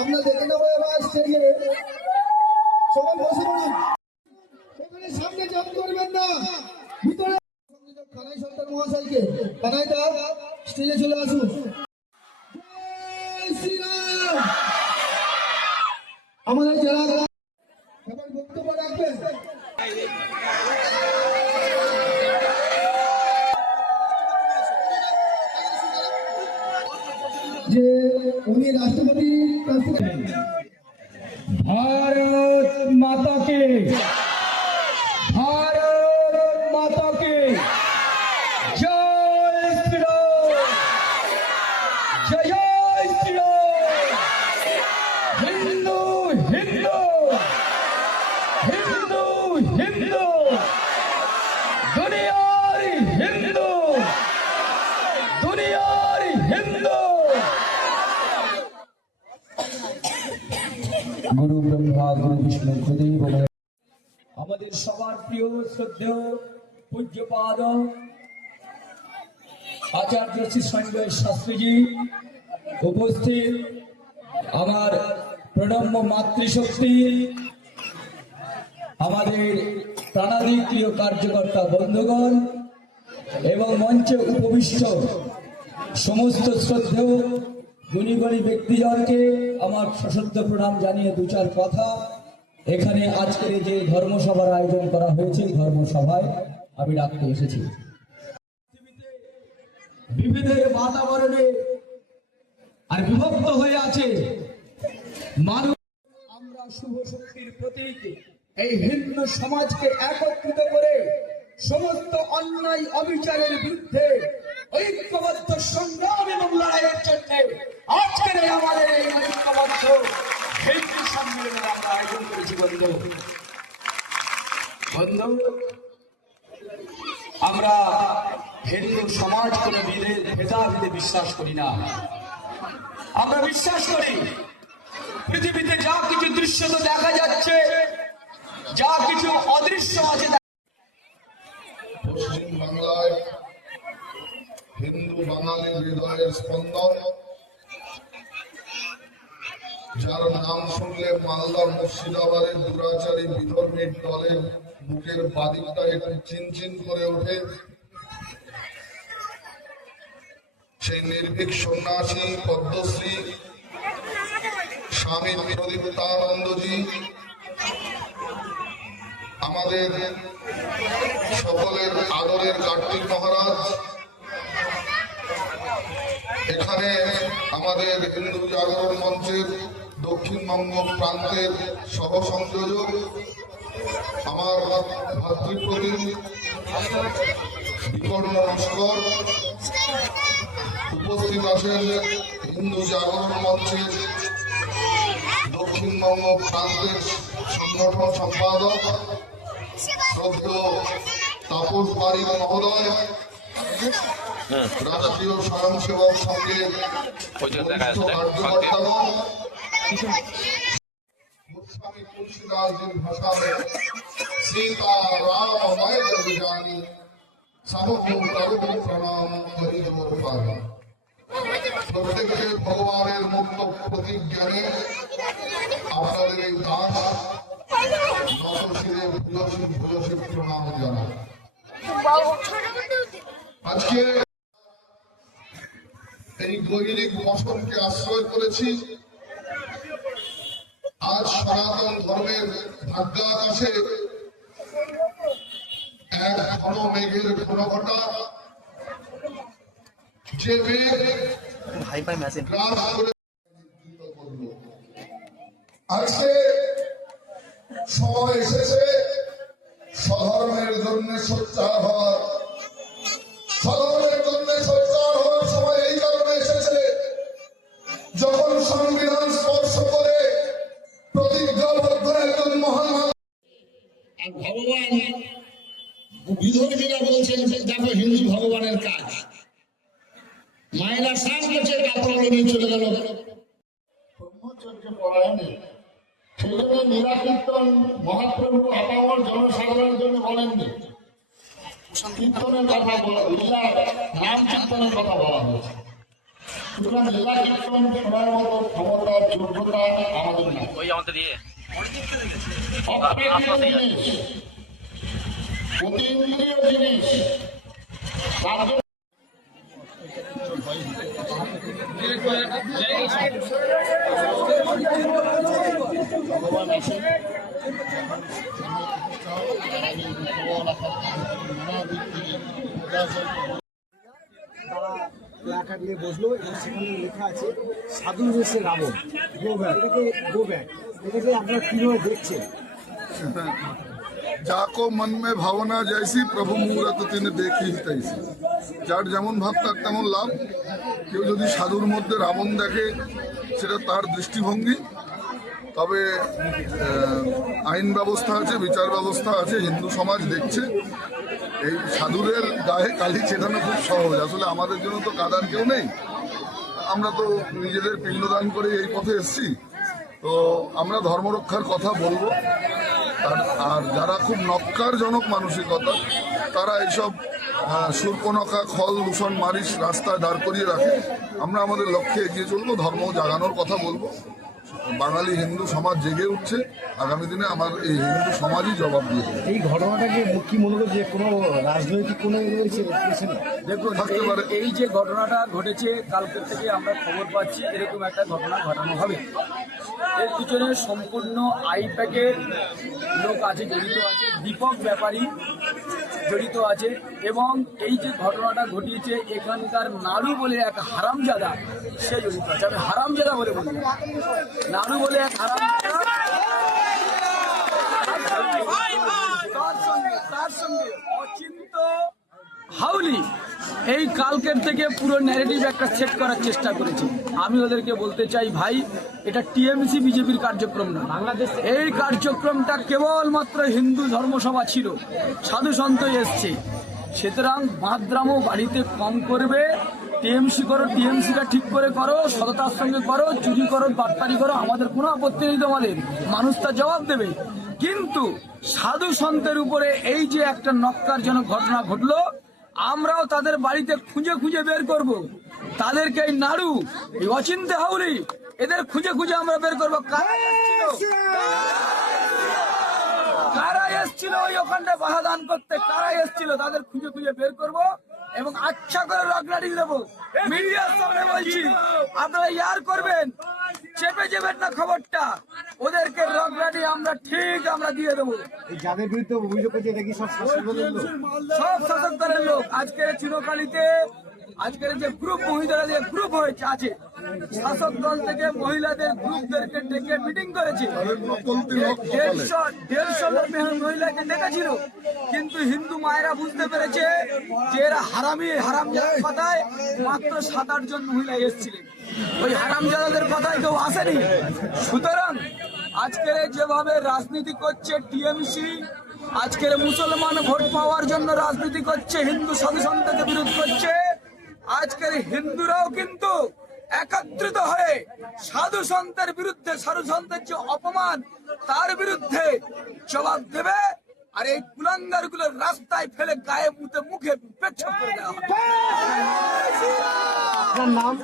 আমরা দেখে নেবো এবার স্টেজে সবাই বসে পড়ুন। এখানে সামনে জাম করবেন না, ভিতরে কানাই সরকার মহাশয়কে কানাই দা স্টেজে চলে আসুন। আমাদের যারা এবার বক্তব্য রাখবেন যে উনি রাষ্ট্রপতির কাছ থেকে भारत माता के, भारत माता के जय श्री राम, जय श्री राम। हिंदू हिंदू हिंदू हिंदू दुनियारी हिंदू, दुनियारी हिंदू। गुरु ब्रह्मा गुरु विष्णु गुरुदेव আমাদের সবার প্রিয় শ্রদ্ধেয় পূজ্যপাদ আচার্য শ্রী সঞ্জয় শাস্ত্রীজি উপস্থিত, আমার প্রণম্য মাতৃশক্তি, আমাদের প্রাণাধিক প্রিয় কার্যকর্তা বন্ধুগণ এবং মঞ্চে উপবিষ্ট সমস্ত শ্রদ্ধেয় গুণী গুণী ব্যক্তিজনকে আমার সশ্রদ্ধ প্রণাম জানিয়ে দু চার কথা। এখানে আজকের যে ধর্মসভার আয়োজন করা হয়েছে, ধর্মসভায় আমি ডাকতে এসেছি। বিভেদের বাতাবরণে আর বিভক্ত হয়ে আছে মানুষ। আমরা শুভ শক্তির প্রতীক এই হিন্দু সমাজকে একত্রিত করে সমস্ত অন্যায় অবিচারের বিরুদ্ধে ঐক্যবদ্ধ সংগ্রাম এবং লড়াইয়ের জন্য আজকের আমাদের এই ঐক্যবদ্ধ হিন্দু সম্মেলনের আমরা আয়োজন করেছি। বন্ধু বন্ধু আমরা হিন্দু সমাজ কোনো ভেদাভেদে বিশ্বাস করি না। আমরা বিশ্বাস করি পৃথিবীতে যা কিছু দৃশ্যত দেখা যাচ্ছে, যা কিছু অদৃশ্য আছে। পশ্চিম বাংলায় হিন্দু বাঙালির হৃদয়ের স্পন্দন, যার নাম শুনলে মালদা মুর্শিদাবাদের দুরাচারী বিধর্মীর দলের বুকের বাদিকটা একটু চিনচিন করে ওঠে। সেই নির্ভীক সন্ন্যাসী পদ্মশ্রী স্বামী প্রদীপ্তানন্দজি আমাদের সকলের আদরের কার্তিক মহারাজ, এখানে আমাদের হিন্দু জাগরণ মঞ্চের দক্ষিণবঙ্গ প্রান্তের সহ সংযোজক, আমার ভাতৃপ্রতিম বিকর্ণ নস্কর, উপস্থিত আছেন হিন্দু জাগরণ মঞ্চের দক্ষিণবঙ্গ প্রান্তের সংগঠন সম্পাদক শ্রদ্ধেয় তাপস বারিক মহোদয়, রাষ্ট্রীয় স্বয়ংসেবক সংঘের কার্যকর্তাগণ, গোস্বামী তুলসীদাসজির ভাষায় সীতা রাম ময় জগ জানি সাবভূম করুণ প্রণাম করি জোর পানি। প্রত্যেককে ভগবানের মুক্ত প্রতীক জ্ঞানে আপনাদের এই দাস নতশিরে ভূয়সী প্রণাম জানাই। আজকে এই গৈরিক বসনকে আশ্রয় করেছি। আজ সনাতন ধর্মের ভাগ্যাকাশে এক ঘন মেঘের ঘনঘটা, যে মেঘ গ্রাস করে আজকে সময় এসেছে স্বধর্মের জন্য সোচ্চার হওয়ার। স্বধর্মের জন্য সোচ্চার হওয়ার সময় এই কারণে এসেছে, যখন সংবিধান স্পর্শ করে প্রতিজ্ঞাবদ্ধ একজন মহান আর ভগবান বিধর্মীরা বলছেন যে দেখো হিন্দু ভগবানের কাজ, মায়েরা শ্বাস করছে কাপড় নিয়ে চলে গেল ব্রহ্মচর্য পরায়ণে। সেই জন্য লীলাকীর্তন মহাপ্রভু আপামর জনসাধারণের জন্য বলেননি, কীর্তনের কথা বলা, লীলা নাম কীর্তনের কথা বলা হয়েছে। সুতরাং লীলা কীর্তন শোনার মতো ক্ষমতা যোগ্যতা আমাদের নাই। অপ্রাকৃত জিনিস, অতীন্দ্রিয় জিনিস, তার জন্য ভগবান আছেন। তারা প্ল্যাকার্ড নিয়ে বসলো এবং সেখানে লেখা আছে সাধু রয়েছে রাবণ, এটাকে আপনারা কিভাবে দেখছেন? যাকো মন মে ভাবনা জৈসি প্রভু মুহূর্ত তিনি দেখি তৈসি। যার যেমন ভাব তার তেমন লাভ। কেউ যদি সাধুর মধ্যে রাবণ দেখে সেটা তার দৃষ্টিভঙ্গি। তবে আইন ব্যবস্থা আছে, বিচার ব্যবস্থা আছে, হিন্দু সমাজ দেখছে। এই সাধুদের গায়ে কালি চেটানো খুব সহজ। আসলে আমাদের জন্য তো কাদার কেউ নেই, আমরা তো নিজেদের পিণ্ডদান করে এই পথে এসেছি। তো আমরা ধর্মরক্ষার কথা বলবো। আর যারা খুব নক্কারজনক মানসিকতা, তারা এইসব শূর্পণখা, খল, দূষণ, মারিচ রাস্তায় দাঁড় করিয়ে রাখে। আমরা আমাদের লক্ষ্যে এগিয়ে চলবো, ধর্ম জাগানোর কথা বলবো। বাঙালি হিন্দু সমাজ জেগে উঠছে, আগামী দিনে আমার এই হিন্দু সমাজই জবাব দিয়ে দেবে। এই ঘটনাটাকে কি মনে করছে, কোনো রাজনৈতিক কোনো রয়েছে? দেখুন, থাকতে পারে। এই যে ঘটনাটা ঘটেছে, কালকের থেকে আমরা খবর পাচ্ছি এরকম একটা ঘটনা ঘটানো হবে। এর পিছনে সম্পূর্ণ আইপ্যাকের লোক আছে, জড়িত আছে, দীপক ব্যাপারী জড়িত আছে। এবং এই যে ঘটনাটা ঘটিয়েছে, এখানকার নাড়ু বলে এক হারামজাদা সে জড়িত আছে। আমি হারামজাদা বলে বলি, নাড়ু বলে এক হারামজাদা, তার সঙ্গে অচিন্ত হাউলি এই কালকের থেকে পুরো ন্যারেটিভ একটা সেট করার চেষ্টা করেছে। আমি ওদেরকে বলতে চাই, ভাই, এটা টিএমসি বিজেপির কার্যক্রম না। বাংলাদেশ এই কার্যক্রমটা কেবলমাত্র হিন্দু ধর্মসভা ছিল, সাধু সন্ত এসছে। সুতরাং বাঁদরামও বাড়িতে কম করবে। টিএমসি করো, টিএমসিটা ঠিক করে করো, সততার সঙ্গে করো, চুরি করো, বাটপারি করো, আমাদের কোনো আপত্তি নেই। তোমাদের মানুষ তার জবাব দেবে। কিন্তু সাধু সন্তের উপরে এই যে একটা নক্কারজনক ঘটনা ঘটলো, আমরাও তাদের বাড়িতে খুঁজে খুঁজে বের করব। তাদেরকে এই নাড়ু, এই অচিন্তে হাউলি, এদের খুঁজে খুঁজে আমরা বের করবো। কারা এসছিল ওই ওখানটায় বাধা দান করতে, কারা এসছিল তাদের খুঁজে খুঁজে বের করব এবং আচ্ছা করে রগলাড়ি দেবো। মিডিয়ার সামনে বলছি, আপনারা ইয়ার করবেন, চেপে যাবেন না খবরটা। ওদেরকে রগড়াটি আমরা দিয়ে দেবো। এই যাদের বিরুদ্ধে অভিযোগ করছে এটা কি সব শাসক দলের লোক? সব শাসক দলের লোক। আজকের চিরকালীতে আজকের যে গ্রুপ মহিলারা যে গ্রুপ হয়েছে আছে, শাসক দল থেকে মহিলাদের গ্রুপদেরকে ডেকে মিটিং করেছে। 150 লোক মহিলাকে ডেকেছিল, কিন্তু হিন্দু মায়েরা বুঝতে পেরেছে যে এরা হারামজাদার কথায় মাত্র 7-8 জন মহিলা এসেছিলেন, ওই হারামজাদাদের কথায় কেউ আসেনি। সুতরাং আজকের যেভাবে রাজনীতি করছে টিএমসি, আজকের মুসলমান ভোট পাওয়ার জন্য রাজনীতি করছে, হিন্দু সাধু সন্তকে বিরোধ করছে, আজকের হিন্দুরাও কিন্তু একত্রিত হয়ে সাধু সন্তের বিরুদ্ধে, সাধু সন্তের যে অপমান তার বিরুদ্ধে জবাব দেবে। আর এই কুলাঙ্গার গুলো রাস্তায় ফেলে গায়ে মুখে পেচ্ছাপ করে দেওয়া হবে। আপনার নাম?